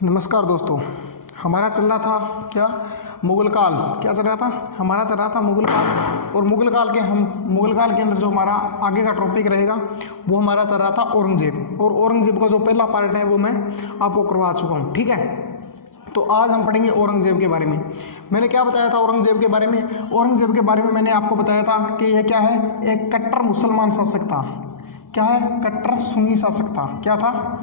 नमस्कार दोस्तों। हमारा चल रहा था क्या मुगल काल, क्या चल रहा था हमारा चल रहा था मुगल काल। और मुगल काल के अंदर जो हमारा आगे का टॉपिक रहेगा वो हमारा चल रहा था औरंगजेब। और औरंगजेब का जो पहला पार्ट है वो मैं आपको करवा चुका हूँ, ठीक है। तो आज हम पढ़ेंगे औरंगजेब के बारे में। मैंने क्या बताया था औरंगजेब के बारे में? औरंगजेब के बारे में मैंने आपको बताया था कि यह क्या है, एक कट्टर मुसलमान शासक था। क्या है? कट्टर सुन्नी शासक था। क्या था?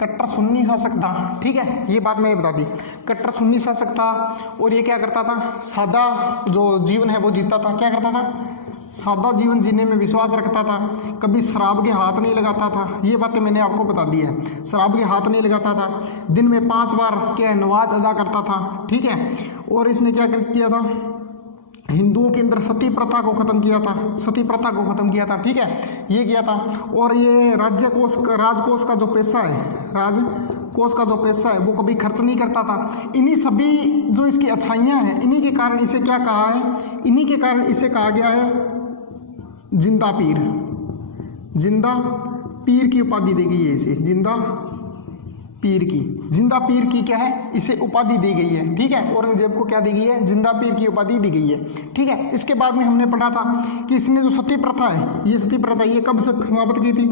कट्टर सुन्नी शासक था, ठीक है। ये बात मैंने बता दी, कट्टर सुन्नी शासक था। और ये क्या करता था, सादा जो जीवन है वो जीता था। क्या करता था? सादा जीवन जीने में विश्वास रखता था। कभी शराब के हाथ नहीं लगाता था। ये बातें मैंने आपको बता दी है, शराब के हाथ नहीं लगाता था। दिन में 5 बार क्या नमाज अदा करता था, ठीक है। और इसने क्या किया था, हिंदुओं के अंदर सती प्रथा को खत्म किया था। सती प्रथा को खत्म किया था, ठीक है, ये किया था। और ये राजकोष का जो पैसा है, राजकोष का जो पैसा है वो कभी खर्च नहीं करता था। इन्हीं सभी जो इसकी अच्छाइयाँ हैं, इन्हीं के कारण इसे क्या कहा है, इन्हीं के कारण इसे कहा गया है जिंदा पीर। जिंदा पीर की उपाधि दी गई है इसे, जिंदा पीर की क्या है, इसे उपाधि दी गई है, ठीक है। औरंगजेब को क्या दी गई है? जिंदा पीर की उपाधि दी गई है, ठीक है। इसके बाद में हमने पढ़ा था कि इसने जो सती प्रथा है, ये सती प्रथा ये कब से समाप्त की थी?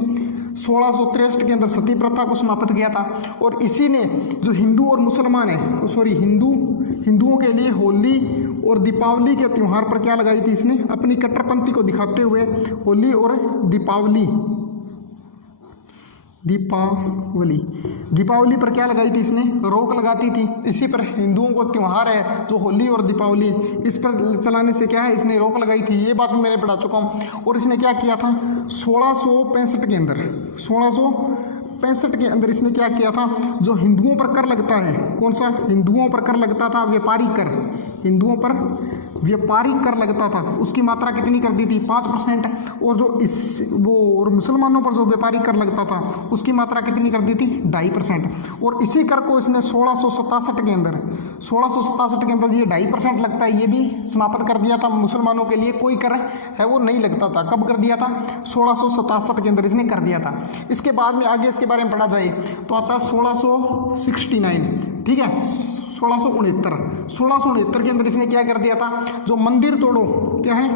1663 के अंदर सती प्रथा को समाप्त किया था। और इसी ने जो हिंदू और मुसलमान है, हिंदुओं के लिए होली और दीपावली के त्यौहार पर क्या लगाई थी इसने, अपनी कट्टरपंथी को दिखाते हुए होली और दीपावली पर क्या लगाई थी इसने, रोक लगाती थी। इसी पर हिंदुओं को त्यौहार है जो होली और दीपावली, इस पर चलाने से क्या है, इसने रोक लगाई थी। ये बात मैंने पढ़ा चुका हूँ। और इसने क्या किया था 1665 के अंदर, 1665 के अंदर इसने क्या किया था, जो हिंदुओं पर कर लगता है, कौन सा? हिंदुओं पर कर लगता था व्यापारी कर, हिंदुओं पर व्यापारिक कर लगता था, उसकी मात्रा कितनी कर दी थी? 5%। और और मुसलमानों पर जो व्यापारिक कर लगता था उसकी मात्रा कितनी कर दी थी? 2.5%। और इसी कर को इसने 1667 के अंदर ये 2.5% लगता है, ये भी समाप्त कर दिया था। मुसलमानों के लिए कोई कर है वो नहीं लगता था। कब कर दिया था? 1667 के अंदर इसने कर दिया था। इसके बाद में आगे इसके बारे में पढ़ा जाए तो आता है 1669, ठीक है, 1669 के अंदर इसने क्या कर दिया था, जो मंदिर तोड़ो, क्या है,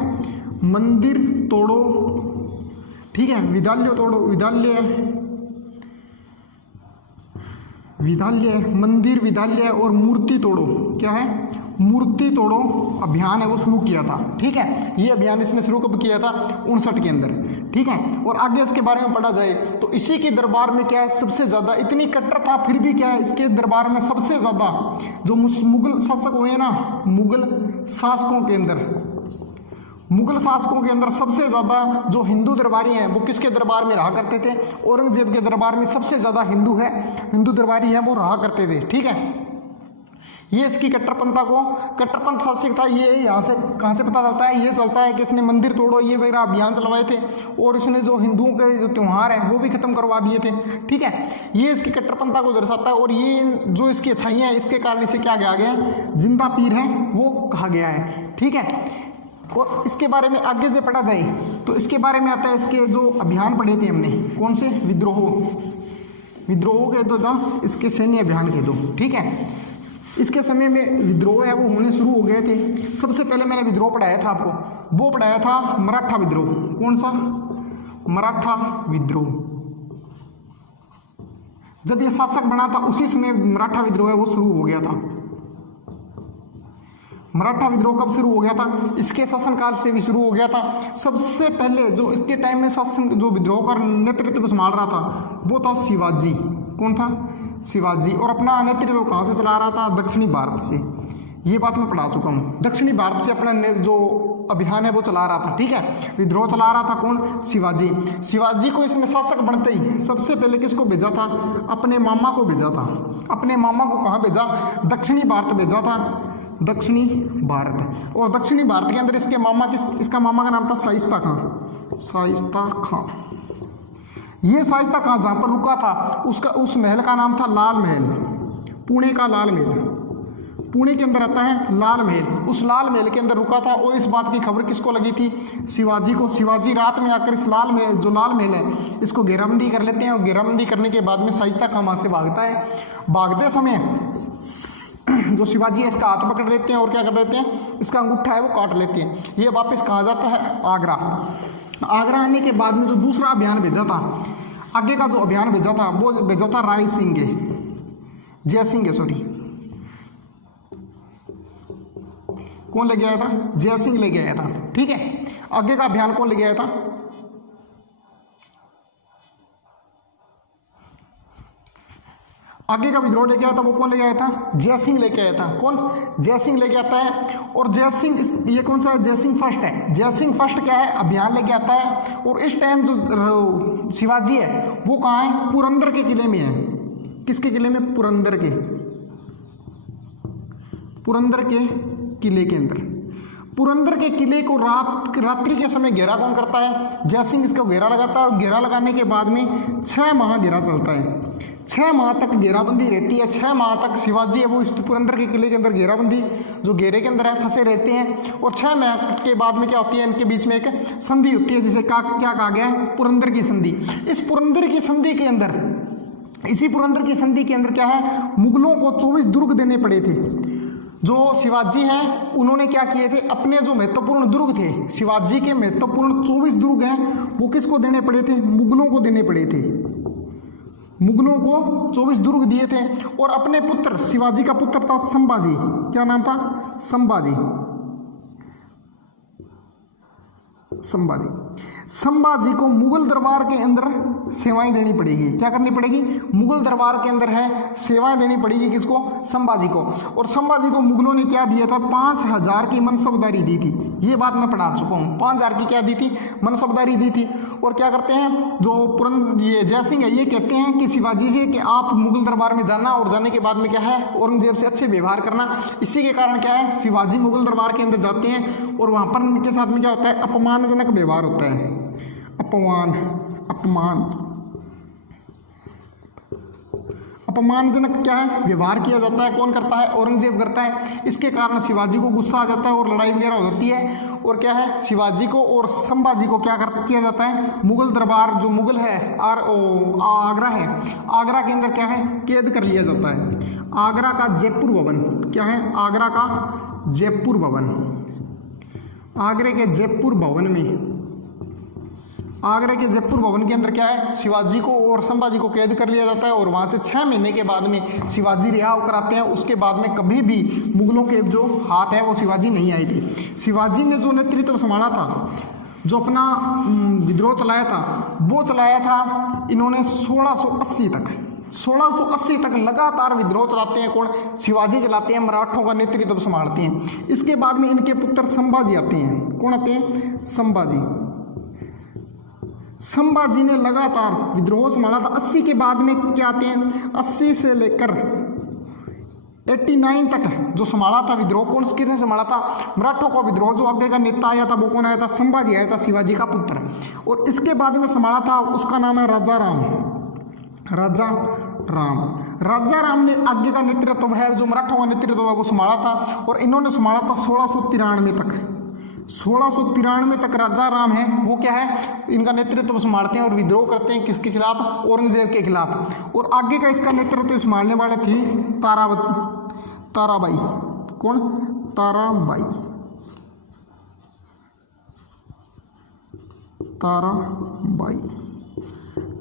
मंदिर तोड़ो, ठीक है, विद्यालय तोड़ो, मंदिर, विद्यालय और मूर्ति तोड़ो, क्या है, मूर्ति तोड़ो अभियान है वो शुरू किया था, ठीक है। ये अभियान इसने शुरू कब किया था? 59 के अंदर, ठीक है। और आगे इसके बारे में पढ़ा जाए तो इसी के दरबार में क्या है, सबसे ज़्यादा, इतनी कट्टर था फिर भी क्या है, इसके दरबार में सबसे ज़्यादा जो मुगल शासक हुए ना, मुगल शासकों के अंदर सबसे ज़्यादा जो हिंदू दरबारी हैं वो किसके दरबार में रहा करते थे? औरंगजेब के दरबार में सबसे ज़्यादा हिंदू दरबारी है वो रहा करते थे, ठीक है। ये इसकी कट्टरपंथ शासक था। ये यहाँ से कहाँ से पता चलता है? ये चलता है कि इसने मंदिर तोड़ो ये वगैरह अभियान चलवाए थे और इसने जो हिंदुओं के जो त्यौहार हैं वो भी खत्म करवा दिए थे, ठीक है। ये इसकी कट्टरपंथा को दर्शाता है। और ये जो इसकी अच्छाइयाँ हैं इसके कारण इसे क्या कहा गया है? जिंदा पीर है वो कहा गया है, ठीक है। और इसके बारे में आगे से पढ़ा जाए तो इसके बारे में आता है, इसके जो अभियान पढ़े थे हमने, कौन से? विद्रोह के दो, इसके सैन्य अभियान के दो, ठीक है। इसके समय में विद्रोह है वो होने शुरू हो गए थे। सबसे पहले मैंने विद्रोह पढ़ाया था आपको, वो पढ़ाया था मराठा विद्रोह। कौन सा? मराठा विद्रोह। जब ये शासक बना था उसी समय मराठा विद्रोह है वो शुरू हो गया था। मराठा विद्रोह कब शुरू हो गया था? इसके शासनकाल से भी शुरू हो गया था। सबसे पहले जो इसके टाइम में जो विद्रोह का नेतृत्व संभाल रहा था वो था शिवाजी। कौन था? शिवाजी। और अपना नेतृत्व कहाँ से चला रहा था? दक्षिणी भारत से। ये बात मैं पढ़ा चुका हूँ। दक्षिणी भारत से अपना जो अभियान है वो चला रहा था, ठीक है। विद्रोह चला रहा था कौन? शिवाजी को इसने शासक बनते ही सबसे पहले किसको भेजा था? अपने मामा को भेजा था। अपने मामा को कहाँ भेजा? दक्षिणी भारत भेजा था, दक्षिणी भारत। और दक्षिणी भारत के अंदर इसका मामा का नाम था शाइस्ता खां। ये शाइस्ता खां जहाँ पर रुका था उस महल का नाम था लाल महल, पुणे का लाल महल। पुणे के अंदर आता है लाल महल, उस लाल महल के अंदर रुका था और इस बात की खबर किसको लगी थी? शिवाजी को। शिवाजी रात में आकर इस लाल महल, जो लाल महल है, इसको घेराबंदी कर लेते हैं और घेराबंदी करने के बाद में सहायता का वहाँ से भागता है। भागते समय जो शिवाजी है इसका हाथ पकड़ लेते हैं और क्या कर देते हैं? इसका अंगूठा है वो काट लेते हैं। ये वापस कहाँ जाता है? आगरा। आगरा आने के बाद में जो दूसरा अभियान भेजा था, आगे का जो अभियान भेजा था वो भेजा था राय सिंह के, जय सिंह के, सॉरी, कौन लेके आया था? जय सिंह लेके आया था। ठीक है, आगे का अभियान कौन लेके आया था? आगे का विद्रोह लेके आया था वो कौन लेके आया था? जय सिंह लेके आया था। कौन? जय सिंह लेके आता है। और जय सिंह, ये कौन सा है? जय सिंह फर्स्ट है। जय सिंह फर्स्ट क्या है? अभियान लेके आता है। और इस टाइम जो शिवाजी है वो कहाँ है? पुरंदर के किले में है। किसके किले में? पुरंदर के, पुरंदर के किले के अंदर। पुरंदर के किले को रात्रि के समय घेरा कौन करता है? जय सिंह इसको घेरा लगाता है। घेरा लगाने के बाद में 6 माह घेरा चलता है। 6 माह तक घेराबंदी रहती है। 6 माह तक शिवाजी है वो इस पुरंदर के किले के अंदर घेराबंदी, जो घेरे के अंदर है, फंसे रहते हैं। और 6 माह के बाद में क्या होती है? इनके बीच में एक संधि होती है, जिसे क्या कहा गया है? पुरंदर की संधि। इस पुरंदर की संधि के अंदर, इसी पुरंदर की संधि के अंदर क्या है? मुगलों को 24 दुर्ग देने पड़े थे। जो शिवाजी हैं उन्होंने क्या किए थे? अपने जो महत्वपूर्ण दुर्ग थे, शिवाजी के महत्वपूर्ण 24 दुर्ग हैं, वो किसको देने पड़े थे? मुगलों को देने पड़े थे। मुगलों को 24 दुर्ग दिए थे। और अपने पुत्र, शिवाजी का पुत्र था संभाजी, क्या नाम था? संभाजी। संभाजी को मुगल दरबार के अंदर सेवाएं देनी पड़ेगी। क्या करनी पड़ेगी? मुगल दरबार के अंदर है सेवाएं देनी पड़ेगी। किसको? संभाजी को। और संभाजी को मुगलों ने क्या दिया था? 5000 की मनसबदारी दी थी। ये बात मैं पढ़ा चुका हूँ। 5000 की क्या दी थी? मनसबदारी दी थी। और क्या करते हैं जो ये जय सिंह है, ये कहते हैं कि शिवाजी से कि आप मुगल दरबार में जाना और जाने के बाद में क्या है? औरंगजेब से अच्छे व्यवहार करना। इसी के कारण क्या है? शिवाजी मुगल दरबार के अंदर जाते हैं और वहाँ पर उनके साथ में क्या होता है? अपमानजनक व्यवहार होता है। अपमानजनक क्या है? व्यवहार किया जाता है। कौन करता है? औरंगजेब करता है। इसके कारण शिवाजी को गुस्सा आ जाता है और लड़ाई वगैरह हो जाती है। और क्या है? शिवाजी को और संभाजी को क्या किया जाता है? मुगल दरबार, जो मुगल है आगरा है, आगरा के अंदर क्या है? कैद कर लिया जाता है। आगरा का जयपुर भवन, क्या है? आगरा का जयपुर भवन। आगरे के जयपुर भवन में, आगरा के जयपुर भवन के अंदर क्या है? शिवाजी को और संभाजी को कैद कर लिया जाता है। और वहाँ से 6 महीने के बाद में शिवाजी रिहा होकर आते हैं। उसके बाद में कभी भी मुगलों के जो हाथ है वो शिवाजी नहीं आए थे। शिवाजी ने जो नेतृत्व संभाला था, जो अपना विद्रोह चलाया था, वो चलाया था इन्होंने 1680 तक। 1680 तक लगातार विद्रोह चलाते हैं। कौन? शिवाजी चलाते हैं, मराठों का नेतृत्व संभालते हैं। इसके बाद में इनके पुत्र संभाजी आते हैं। कौन आते हैं? संभाजी। संभाजी ने लगातार विद्रोह संभाला था। 80 के बाद में क्या आते हैं? 80 से लेकर 89 तक जो संभाला था विद्रोह, कौन किसने संभाला था? मराठों का विद्रोह। जो आगे का नेता आया था वो कौन आया था? संभाजी आया था, शिवाजी का पुत्र। और इसके बाद में संभाला था, उसका नाम है राजा राम। राजा राम ने आगे का नेतृत्व है, जो मराठों का नेतृत्व है वो संभाला था। और इन्होंने संभाला था 1693 तक। 1693 तक राजा राम है वो क्या है? इनका नेतृत्व संभालते हैं और विद्रोह करते हैं। किसके खिलाफ? औरंगजेब के खिलाफ। और आगे का इसका नेतृत्व संभालने वाले थी ताराबाई। कौन? ताराबाई।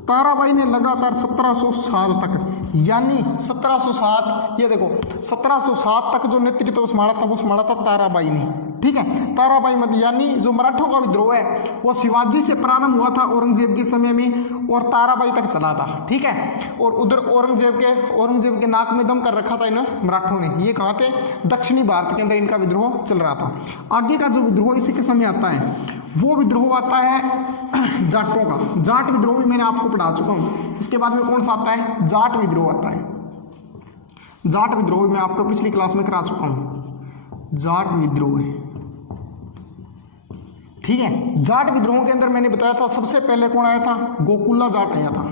ताराबाई ने लगातार 1707 तक, यानी 1707, ये देखो 1707 तक जो नेतृत्व संभाला था वो संभाला था ताराबाई ने। ठीक है, ताराबाई यानी जो मराठों का विद्रोह है वो शिवाजी से प्रारंभ हुआ था औरंगजेब के समय में और ताराबाई तक चला था। ठीक है, और उधर औरंगजेब के नाक में दम कर रखा था इन मराठों ने। ये कहाँ थे? दक्षिणी भारत के अंदर इनका विद्रोह चल रहा था। आगे का जो विद्रोह इसी के समय आता है वो विद्रोह आता है जाटों का। जाट विद्रोह भी मैंने आपको पढ़ा चुका हूँ। इसके बाद में कौन सा आता है? जाट विद्रोह आता है। जाट विद्रोह मैं आपको पिछली क्लास में करा चुका हूँ। जाट विद्रोह, ठीक है। जाट विद्रोह के अंदर मैंने बताया था सबसे पहले कौन आया था? गोकुला जाट आया था।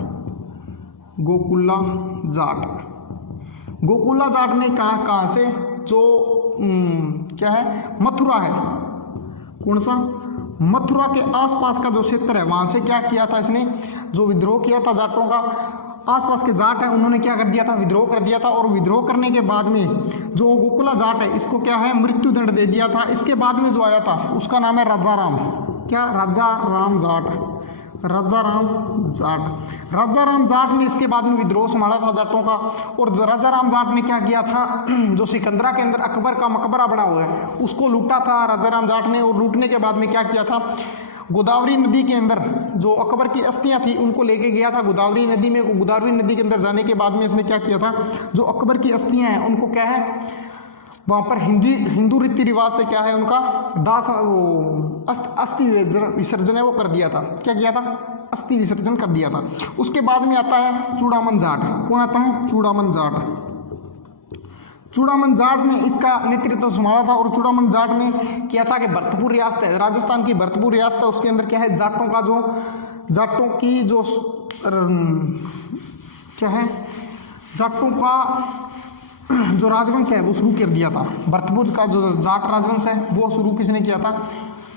गोकुला जाट ने कहाँ से? जो क्या है मथुरा है, कौन सा मथुरा के आसपास का जो क्षेत्र है वहां से क्या किया था इसने, जो विद्रोह किया था जाटों का, आसपास के जाट है उन्होंने क्या कर दिया था, विद्रोह कर दिया था। और विद्रोह करने के बाद में जो गोकुला जाट है इसको क्या है मृत्यु दंड दे दिया था। इसके बाद में जो आया था उसका नाम है राजा राम, क्या राजा राम जाट, राजा राम जाट। राजा राम जाट ने इसके बाद में विद्रोह संभाला था जाटों का। और राजा राम जाट ने क्या किया था, जो सिकंदरा के अंदर अकबर का मकबरा बना हुआ है उसको लूटा था राजा राम जाट ने। और लूटने के बाद में क्या किया था, गोदावरी नदी के अंदर जो अकबर की अस्थियां थी उनको लेके गया था गोदावरी नदी में। गोदावरी नदी के अंदर जाने के बाद में इसने क्या किया था, जो अकबर की अस्थियां हैं उनको क्या है वहाँ पर हिंदू रीति रिवाज से क्या है उनका अस्थि विसर्जन है वो कर दिया था। क्या किया था, अस्थि विसर्जन कर दिया था। उसके बाद में आता है चूड़ामन जाट। कौन आता है, चूड़ामन जाट। चूड़ामन जाट ने इसका नेतृत्व संभाला था। और चूड़ामन जाट ने किया था कि भरतपुर रियासत है, राजस्थान की भरतपुर रियासत है, उसके अंदर क्या है जाटों का जो जाटों की जो क्या है जाटों का जो राजवंश है वो शुरू कर दिया था। भरतपुर का जो जाट राजवंश है वो शुरू किसने किया था,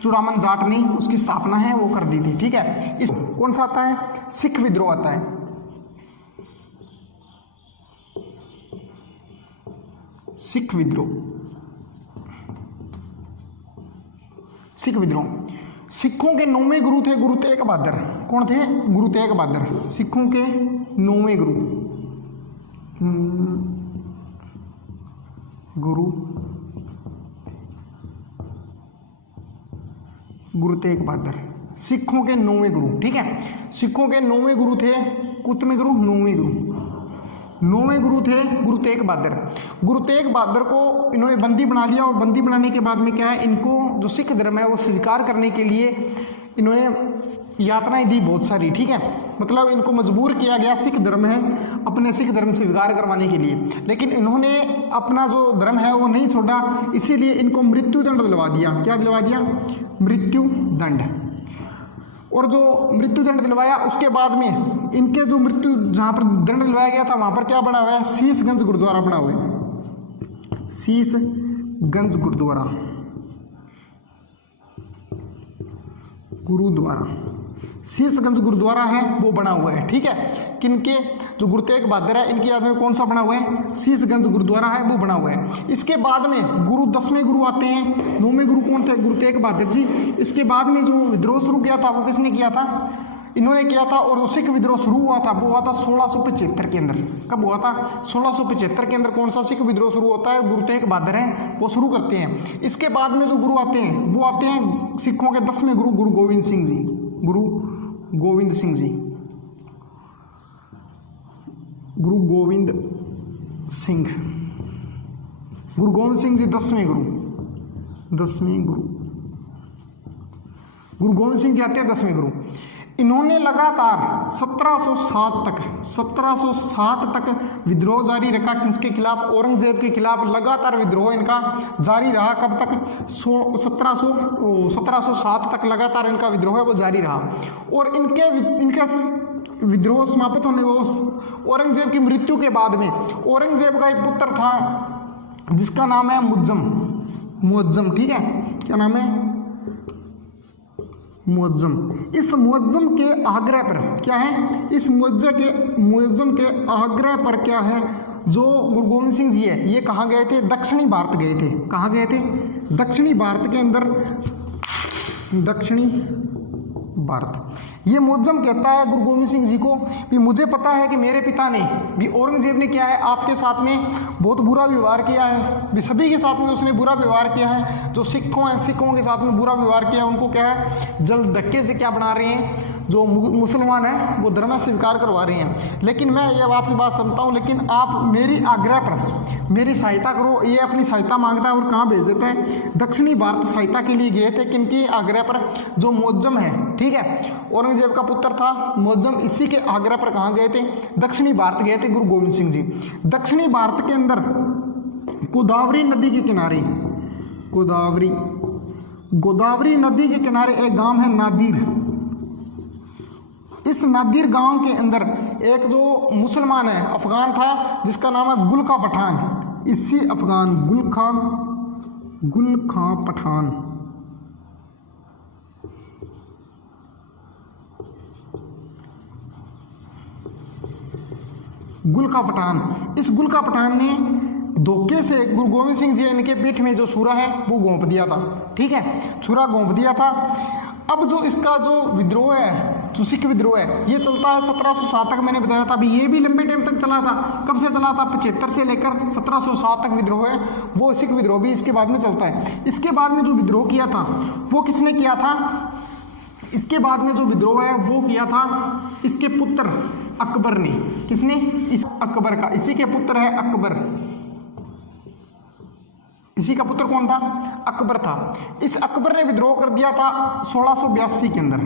चूड़ामन जाट ने उसकी स्थापना है वो कर दी थी। ठीक है, इस कौन सा आता है, सिख विद्रोह आता है। सिख विद्रोह, सिख विद्रोह। सिखों के 9वें गुरु थे गुरु तेग बहादुर। कौन थे, गुरु तेग बहादुर। सिखों के 9वें गुरु गुरु तेग बहादुर, सिखों के 9वें गुरु। ठीक है, सिखों के 9वें गुरु थे, कितने गुरु, 9वें गुरु। 9वें गुरु थे गुरु तेग बहादुर। गुरु तेग बहादुर को इन्होंने बंदी बना लिया। और बंदी बनाने के बाद में क्या है, इनको जो सिख धर्म है वो स्वीकार करने के लिए इन्होंने यातनाएं दी बहुत सारी। ठीक है, मतलब इनको मजबूर किया गया सिख धर्म है अपने सिख धर्म स्वीकार करवाने के लिए। लेकिन इन्होंने अपना जो धर्म है वो नहीं छोड़ा, इसीलिए इनको मृत्यु दंड दिलवा दिया। क्या दिलवा दिया, मृत्यु दंड। और जो मृत्यु दंड दिलवाया उसके बाद में इनके जो मृत्यु जहाँ पर दंड दिलवाया गया था वहाँ पर क्या बना हुआ है, शीशगंज गुरुद्वारा बना हुआ है। शीशगंज गुरुद्वारा, शीशगंज गुरुद्वारा है वो बना हुआ है। ठीक है, किनके, जो गुरु तेग बहादुर है इनकी याद में कौन सा बना हुआ है, शीशगंज गुरुद्वारा है वो बना हुआ है। इसके बाद में गुरु 10वें गुरु आते हैं। 9वें गुरु कौन थे, गुरु तेग बहादुर जी। इसके बाद में जो विद्रोह शुरू किया था वो किसने किया था, इन्होंने किया था। और सिख विद्रोह शुरू हुआ था वो हुआ था 1675 के अंदर। कब हुआ था, 1675 के अंदर कौन सा सिख विद्रोह शुरू होता है, गुरु तेग बहादुर हैं वो शुरू करते हैं। इसके बाद में जो गुरु आते हैं वो आते हैं सिखों के 10वें गुरु, गुरु गोविंद सिंह जी। गुरु गोविंद सिंह जी, गुरु गोविंद सिंह, गुरु गोविंद सिंह जी 10वें गुरु, 10वें गुरु, गुरु गोविंद सिंह जी आते हैं 10वें गुरु। इन्होंने लगातार 1707 तक विद्रोह जारी रखा। किसके खिलाफ, औरंगजेब के खिलाफ लगातार विद्रोह इनका जारी रहा। कब तक, 1707 तक लगातार इनका विद्रोह है वो जारी रहा। और इनका विद्रोह समाप्त होने वो औरंगजेब की मृत्यु के बाद में औरंगजेब का एक पुत्र था जिसका नाम है मुअज्जम। ठीक है, क्या नाम है, मुअज्जम। इस मुअज्जम के आग्रह पर क्या है, इस मुअज्जम के आग्रह पर क्या है, जो गुरु गोविंद सिंह जी है ये कहाँ गए थे, दक्षिणी भारत गए थे। कहाँ गए थे, दक्षिणी भारत के अंदर, दक्षिणी भारत। ये मुअज्जम कहता है गुरु गोविंद सिंह जी को भी मुझे पता है कि मेरे पिता ने भी, औरंगजेब ने क्या है आपके साथ में बहुत बुरा व्यवहार किया है, भी सभी के साथ में उसने बुरा व्यवहार किया है। जो सिखों हैं सिखों के साथ में बुरा व्यवहार किया है, उनको क्या है जल्द धक्के से क्या बना रहे हैं, जो मुसलमान हैं वो धर्म स्वीकार करवा रहे हैं। लेकिन मैं ये आपकी बात सुनता हूँ, लेकिन आप मेरी आग्रह पर मेरी सहायता करो। ये अपनी सहायता मांगता है और कहाँ भेज देता है, दक्षिणी भारत सहायता के लिए गए थे। किनकी आग्रह पर, जो मुअज्जम है। ठीक है, औरंगजेब का पुत्र था मुअज्जम, इसी के आग्रह पर कहाँ गए थे, दक्षिणी भारत गए थे गुरु गोविंद सिंह जी। दक्षिणी भारत के अंदर गोदावरी नदी के किनारे, गोदावरी नदी के किनारे एक गांव है नादिर। इस नादिर गांव के अंदर एक जो मुसलमान है अफगान था जिसका नाम है गुल का पठान। इसी अफगान गुल खां पठान। गुल खां पठान, इस गुल खां पठान ने धोखे से गुरु गोविंद सिंह जी इनके पीठ में जो छुरा है वो घोंप दिया था। ठीक है, छुरा घोंप दिया था। अब जो इसका जो विद्रोह है, जो सिख विद्रोह है, ये चलता है 1707 तक। मैंने बताया था अभी, ये भी लंबे टाइम तक चला था। कब से चला था? 75 से लेकर 1707 तक विद्रोह है वो सिख विद्रोह भी इसके बाद में चलता है। इसके बाद में जो विद्रोह किया था वो किसने किया था? इसके बाद में जो विद्रोह है वो किया था इसके पुत्र अकबर ने। किसने? इस अकबर का, इसी के पुत्र है अकबर। इसी का पुत्र कौन था? अकबर था। इस अकबर ने विद्रोह कर दिया था 1682 के अंदर।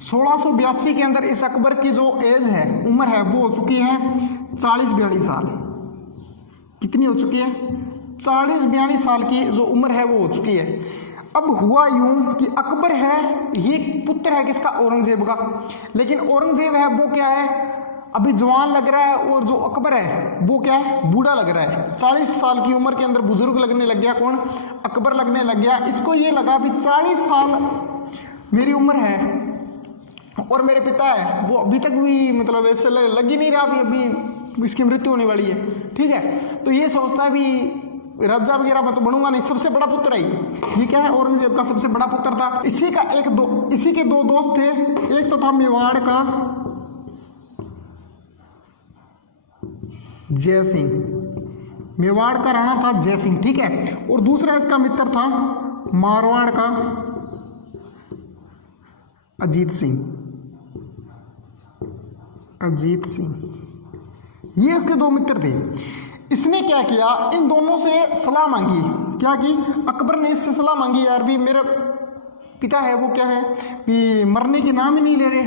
1682 के अंदर इस अकबर की जो एज है, उम्र है, वो हो चुकी है 40-42 साल। कितनी हो चुकी है? 40-42 साल की जो उम्र है वो हो चुकी है। अब हुआ यूं कि अकबर है, ये पुत्र है किसका? औरंगजेब का। लेकिन औरंगजेब है वो क्या है? अभी जवान लग रहा है, और जो अकबर है वो क्या है? बूढ़ा लग रहा है। 40 साल की उम्र के अंदर बुजुर्ग लगने लग गया। कौन? अकबर लगने लग गया। इसको ये लगा भी 40 साल मेरी उम्र है और मेरे पिता है वो अभी तक भी मतलब ऐसे लग ही नहीं रहा, अभी इसकी मृत्यु होने वाली है। ठीक है, तो ये सोचता है भी राजा वगैरह मैं तो बनूंगा नहीं, सबसे बड़ा पुत्र है ये क्या है? औरंगजेब का सबसे बड़ा पुत्र था। इसी के दो दोस्त थे। एक तो था मेवाड़ का जय सिंह, मेवाड़ का राणा था जय सिंह। ठीक है, और दूसरा इसका मित्र था मारवाड़ का अजीत सिंह। ये उसके दो मित्र थे। इसने क्या किया? इन दोनों से सलाह मांगी। क्या की? अकबर ने इससे सलाह मांगी, यार भी मेरा पिता है वो क्या है भी मरने के नाम ही नहीं ले रहे,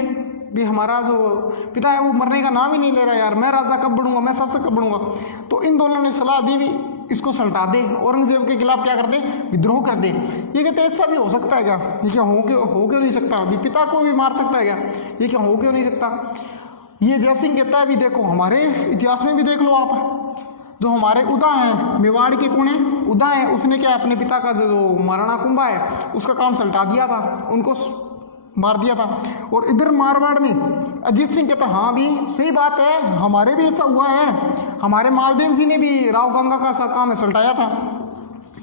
भी हमारा जो पिता है वो मरने का नाम ही नहीं ले रहा, यार मैं राजा कब बनूंगा, मैं शासक कब बनूंगा। तो इन दोनों ने सलाह दी भी इसको सल्टा दे, औरंगजेब के खिलाफ क्या कर दे? विद्रोह कर दे। ये कहते ऐसा भी हो सकता है क्या? ये क्या हो क्यों नहीं सकता? अभी पिता को भी मार सकता है क्या? ये क्या हो क्यों नहीं सकता? ये जयसिंह कहता है भी देखो हमारे इतिहास में भी देख लो आप, जो हमारे उदा हैं, मेवाड़ के कौन है? उदा है। उसने क्या अपने पिता का जो महाराणा कुंभा है उसका काम सल्टा दिया था, उनको मार दिया था। और इधर मारवाड़ में अजीत सिंह कहता हाँ भी सही बात है, हमारे भी ऐसा हुआ है, हमारे मालदेव जी ने भी राव गंगा का सा काम सल्टाया था।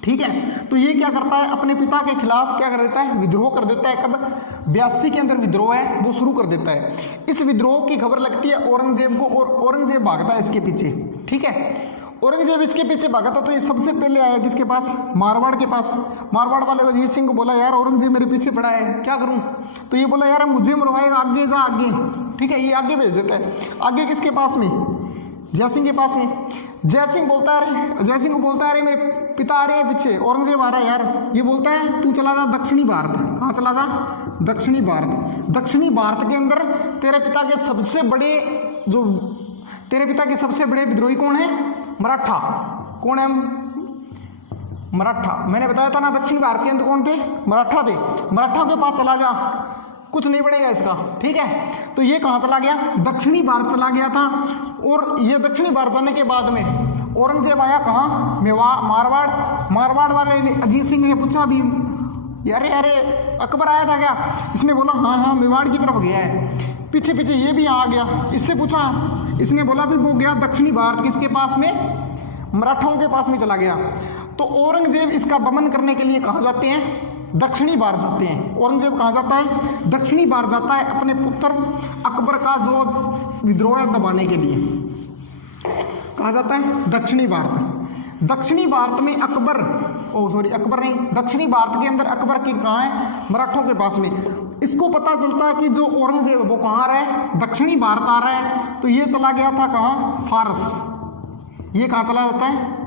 ठीक है, तो ये क्या करता है? अपने पिता के खिलाफ क्या कर देता है? विद्रोह कर देता है। कब? 82 के अंदर विद्रोह है वो शुरू कर देता है। इस विद्रोह की खबर लगती है औरंगजेब को और औरंगजेब भागता है इसके पीछे। ठीक है, औरंगजेब इसके पीछे भागा था। तो ये सबसे पहले आया किसके पास? मारवाड़ के पास। मारवाड़ वाले अजीत सिंह को बोला यार औरंगजेब मेरे पीछे पड़ा है, क्या करूं? तो ये बोला यार मुझे मरवाएगा, आगे जा आगे। ठीक है, ये आगे भेज देता है। आगे किसके पास में? जयसिंह के पास में। जयसिंह को बोलता है अरे मेरे पिता आ रहे हैं पीछे, औरंगजेब आ रहा है यार। ये बोलता है तू चला जा दक्षिणी भारत। कहाँ चला जा? दक्षिणी भारत। दक्षिणी भारत के अंदर तेरे पिता के सबसे बड़े विद्रोही कौन है? मराठा। कौन है? मराठा। मैंने बताया था ना दक्षिण भारत के अंदर कौन थे? मराठा थे। मराठा के पास चला जा, कुछ नहीं पड़ेगा इसका। ठीक है, तो ये कहाँ चला गया? दक्षिणी भारत चला गया था। और ये दक्षिणी भारत जाने के बाद में औरंगजेब आया कहाँ? मारवाड़ वाले ने अजीत सिंह ने पूछा भी यारे अकबर आया था क्या? इसने बोला हाँ मेवाड़ की तरफ गया है। पीछे ये भी आ गया, इससे पूछा, इसने बोला भी वो गया दक्षिणी भारत किसके पास में? मराठाओं के पास में चला गया। तो औरंगजेब इसका दमन करने के लिए कहाँ जाते हैं? दक्षिणी भारत जाते हैं। औरंगजेब कहाँ जाता है? दक्षिणी भारत जाता है अपने पुत्र अकबर का जो विद्रोह है दबाने के लिए। कहाँ जाता है? दक्षिणी भारत। दक्षिणी भारत में दक्षिणी भारत के अंदर अकबर के कहाँ है? मराठों के पास में। इसको पता चलता है कि जो औरंगजेब वो कहाँ आ रहा है? दक्षिणी भारत आ रहा है। तो ये चला गया था कहाँ? फारस। ये कहाँ चला जाता है?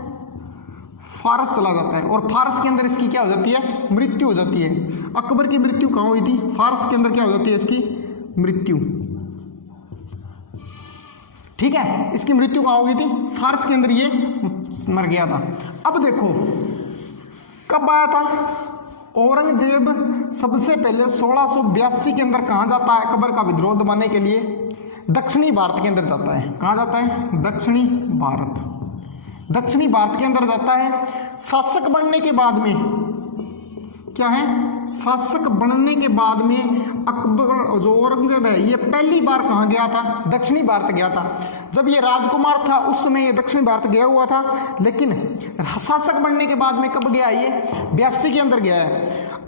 फारस चला जाता है। और फारस के अंदर इसकी क्या हो जाती है? मृत्यु हो जाती है। अकबर की मृत्यु कहाँ हुई थी? फारस के अंदर क्या हो जाती है? इसकी मृत्यु। ठीक है, इसकी मृत्यु कहाँ हो गई थी? फारस के अंदर ये मर गया था। अब देखो कब आया था औरंगजेब? सबसे पहले 1682 के अंदर कहाँ जाता है अकबर का विद्रोह दबाने के लिए? दक्षिणी भारत के अंदर जाता है। कहाँ जाता है? दक्षिणी भारत। दक्षिणी भारत के अंदर जाता है। शासक बनने के बाद में क्या है, शासक बनने के बाद में अकबर जो औरंगजेब है ये पहली बार कहाँ गया था, दक्षिणी भारत गया था। जब ये राजकुमार था उस समय ये दक्षिणी भारत गया हुआ था, लेकिन शासक बनने के बाद में कब गया, ये 82 के अंदर गया है।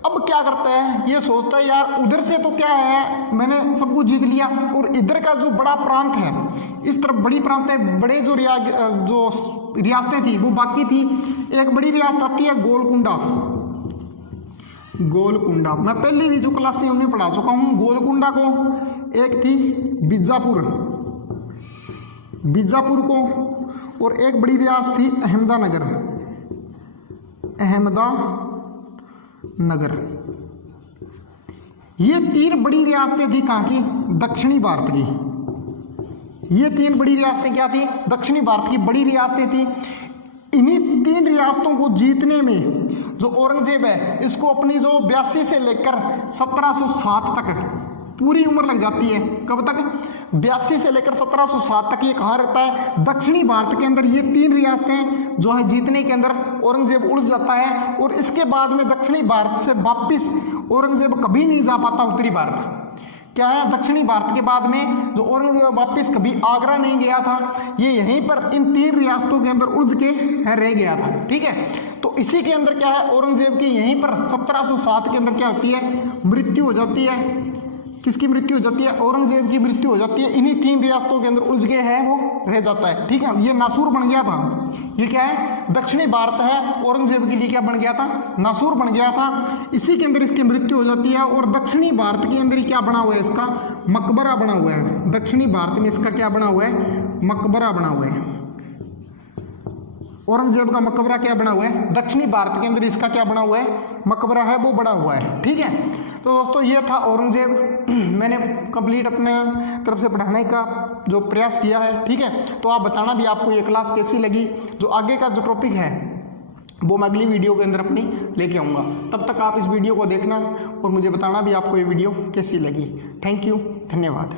अब क्या करता है, ये सोचता है यार उधर से तो क्या है मैंने सब कुछ जीत लिया, और इधर का जो बड़ा प्रांत है, इस तरफ बड़ी प्रांत है, बड़े जो रियासतें थी वो बाकी थी। एक बड़ी रियासत आती है गोलकुंडा, गोलकुंडा मैं पहले भी जो क्लास से उन्हें पढ़ा चुका हूँ गोलकुंडा को। एक थी बीजापुर, बीजापुर को, और एक बड़ी रियासत थी अहमदानगर, अहमदानगर। ये 3 बड़ी रियासतें थी कहाँ की, दक्षिणी भारत की। ये 3 बड़ी रियासतें क्या थी, दक्षिणी भारत की बड़ी रियासतें थी। इन्हीं 3 रियासतों को जीतने में जो औरंगजेब है इसको अपनी जो 82 से लेकर 1707 तक पूरी उम्र लग जाती है। कब तक, 82 से लेकर 1707 तक ये कहाँ रहता है, दक्षिणी भारत के अंदर। ये 3 रियासतें जो है जीतने के अंदर औरंगजेब उड़ जाता है, और इसके बाद में दक्षिणी भारत से वापिस औरंगजेब कभी नहीं जा पाता उत्तरी भारत। क्या है, दक्षिणी भारत के बाद में जो औरंगजेब वापिस कभी आगरा नहीं गया था, ये यहीं पर इन 3 रियासतों के अंदर उलझ के रह गया था। ठीक है, तो इसी के अंदर क्या है, औरंगजेब की यहीं पर 1707 के अंदर क्या होती है, मृत्यु हो जाती है। किसकी मृत्यु हो जाती है, औरंगजेब की मृत्यु हो जाती है। इन्हीं 3 रियासतों के अंदर उलझ के है वो रह जाता है। ठीक है, ये नासूर बन गया था। ये क्या है, दक्षिणी भारत है, औरंगजेब के लिए क्या बन गया था, नासूर बन गया था। इसी के अंदर इसकी मृत्यु हो जाती है, और दक्षिणी भारत के अंदर ही क्या बना हुआ है, इसका मकबरा बना हुआ है। दक्षिणी भारत में इसका क्या बना हुआ है, मकबरा बना हुआ है। औरंगजेब का मकबरा क्या बना हुआ है, दक्षिणी भारत के अंदर इसका क्या बना हुआ है, मकबरा है वो बना हुआ है। ठीक है, तो दोस्तों ये था औरंगजेब। मैंने कंप्लीट अपने तरफ से पढ़ाने का जो प्रयास किया है। ठीक है, तो आप बताना भी आपको ये क्लास कैसी लगी। जो आगे का जो टॉपिक है वो मैं अगली वीडियो के अंदर अपनी लेके आऊँगा। तब तक आप इस वीडियो को देखना और मुझे बताना भी आपको ये वीडियो कैसी लगी। थैंक यू, धन्यवाद।